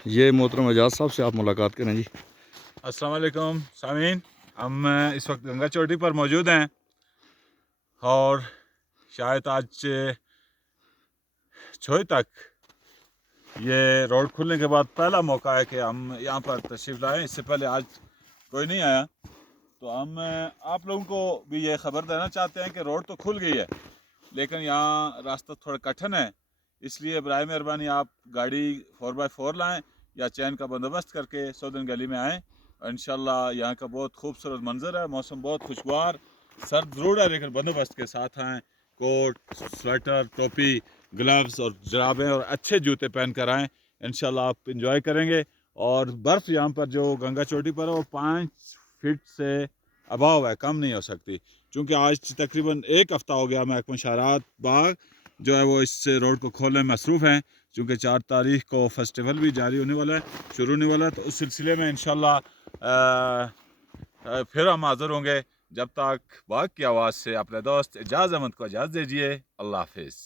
ये मोहतरम एजाज साहब से आप मुलाकात करें जी। अस्सलाम वालेकुम सामीन, हम इस वक्त गंगा चोटी पर मौजूद हैं और शायद आज छोई तक ये रोड खुलने के बाद पहला मौका है कि हम यहाँ पर तशरीफ़ लाएँ। इससे पहले आज कोई नहीं आया, तो हम आप लोगों को भी ये ख़बर देना चाहते हैं कि रोड तो खुल गई है, लेकिन यहाँ रास्ता थोड़ा कठिन है। इसलिए बराए मेहरबानी आप गाड़ी 4x4 लाएँ या चैन का बंदोबस्त करके सौदन गली में आएँ। इंशाल्लाह यहाँ का बहुत खूबसूरत मंजर है, मौसम बहुत खुशगवार, सर्द ज़रूर है लेकिन बंदोबस्त के साथ हैं। कोट, स्वेटर, टोपी, ग्लव्स और जराबें और अच्छे जूते पहन कर आएँ। इंशाल्लाह आप इंजॉय करेंगे। और बर्फ़ यहाँ पर जो गंगा चोटी पर है वो 5 फीट से अभाव है, कम नहीं हो सकती। चूँकि आज तकरीबन 1 हफ़्ता हो गया महकमा शाहरात बाग जो है वो इस रोड को खोलने में मसरूफ़ हैं। चूँकि 4 तारीख को फेस्टिवल भी जारी होने वाला है, शुरू होने वाला है, तो उस सिलसिले में इंशाल्लाह फिर हम हाज़िर होंगे। जब तक बाग की आवाज़ से अपने दोस्त एजाज़ अहमद को इजाज़त दीजिए। अल्लाह हाफ़िज़।